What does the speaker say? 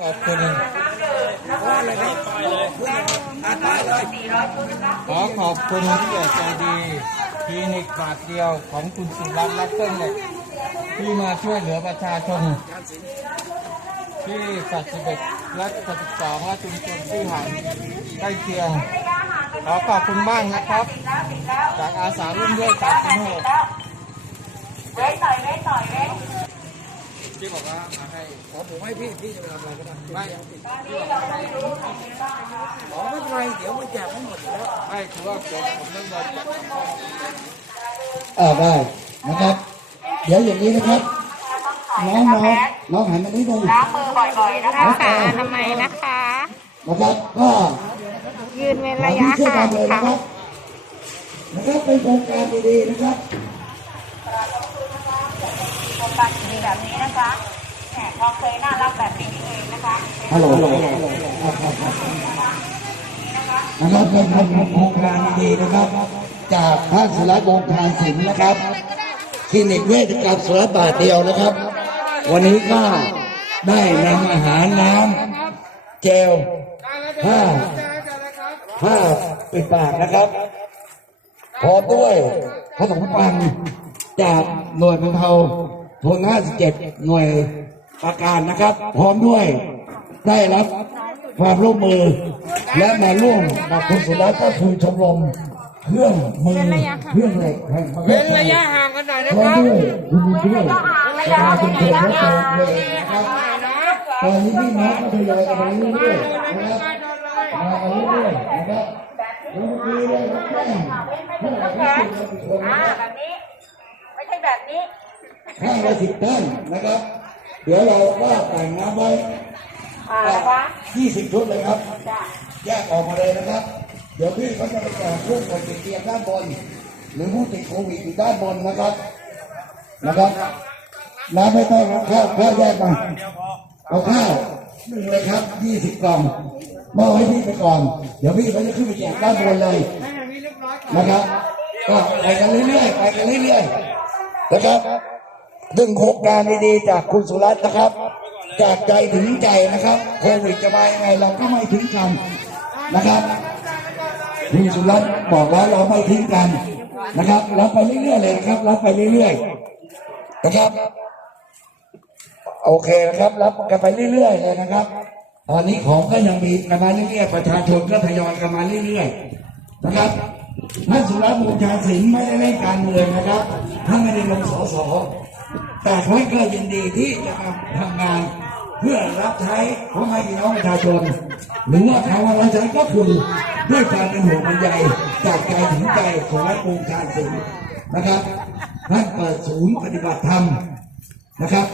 ขอบคุณขอขอบคุณที่ใหญ่ใจดีคลินิกบาทเดียวของคุณสุรัตน์รัตเติ้ลเหล็กที่มาช่วยเหลือประชาชน ที่สัตว์สิบเอ็ดและสัตว์สองและชุมชนที่ห่างใกล้เคียง ขอขอบคุณมากนะครับ จากอาสาร่วมด้วยสามสิบหก ที่บอกว่ามาให้ขอผมให้พี่พี่จะไปทำอะไรก็ได้ไม่ขอไม่เป็นไรเดี๋ยวมันแจกไม่หมดอยู่แล้วไม่คือว่าเดี๋ยวผมต้องรอจัดอ่าได้นะครับ เดี๋ยวอย่างนี้นะครับน้องน้องน้องหันมานิดนึงล้างมือบ่อยๆนะคะรักษาอนามัยนะคะนะครับก็ยืนเว้นทาระงยะที่ช่วยห่างกันเลยค่ะนะครับนะครับเป็นโครงการดีๆนะครับโครงการดีแบบนี้นะคะแหม เราเคยน่ารักแบบนี้เองนะคะฮัลโหลนะครับเป็นโครงการดีนะครับ จากท่านสุรวงศ์ทานสินนะครับคลินิกเวชกรรมสุรบาทเดียวนะครับ วันนี้ก็ได้นำอาหารน้ำเจลผ้าผ้าปิดปากนะครับพร้อมด้วยขนมปังจากหน่วยบรรเทาทน57หน่วย ประการนะครับ พร้อมด้วยได้รับความร่วมมือ และมาร่วมกับคุณสุรัตน์ก็คือชมรมเครื่องมือเครื่องเหล็กแห่งประเทศไทยห่างกันหน่อยนะพร้อคมรับด้วยคุณบุญช่วยประชาชนชนและตัวเองนะครับตอนนี้พี่น้องก็ทยอยกันมาเรื่อยๆนะครับมากันเรื่อยๆนะครับแล้วเมื่อกี้ได้รับแจ้งไม่ใช่แขนอ่าแบบนี้ ไม่ใช่แบบนี้ห้าร้อยสิบท่านนะครับ เดี๋ยวเราก็แต่งน้ำไว้อ่านะคะยี่สิบชุดเลยครับ จ้ะแยกออกมาเลยนะครับ เดี๋ยวพี่เขาจะไปแจกผู้ป่วยติดเตียงด้านบน หรือผู้ติดโควิดอยู่ด้านบนนะครับ นะครับ น้ำไม่ต้องเอาข้าวข้าวแยกมาเอาข้าวหนึ่งเลยครับยี่สิบกล่องมอบให้พี่ไปก่อน เดี๋ยวพี่เขาจะขึ้นไปแจกด้านบนเลย นะครับ ก็ไปกันเรื่อยๆไปกันเรื่อยๆนะครับ ดึงโครงการดีๆจากคุณสุรัตน์นะครับ จากใจถึงใจนะครับโควิดจะมายังไงเราก็ไม่ทิ้งกันนะครับคุณสุรัตน์บอกว่าเราไม่ทิ้งกันนะครับรับไปเรื่อยๆเลยนะครับรับไปเรื่อยๆนะครับ โอเคนะครับ รับกันไปเรื่อยๆเลยนะครับ ตอนนี้ของก็ยังมีกันมาเรื่อยๆประชาชนก็ทยอยกันมาเรื่อยๆนะครับท่านสุรัตน์บูชาศิลป์ไม่ได้เล่นการเมืองนะครับท่านไม่ได้ลงสส แต่ท่านก็ยินดีที่จะมาทำงาน เพื่อรับใช้พ่อแม่พี่น้องประชาชนหรือว่าคำว่ารับใช้ก็คือด้วยความเป็นห่วงเป็นใยจากใจถึงใจของรัฐบูชาศิลป์นะครับท่านเปิดศูนย์ปฏิบัติธรรมนะครับ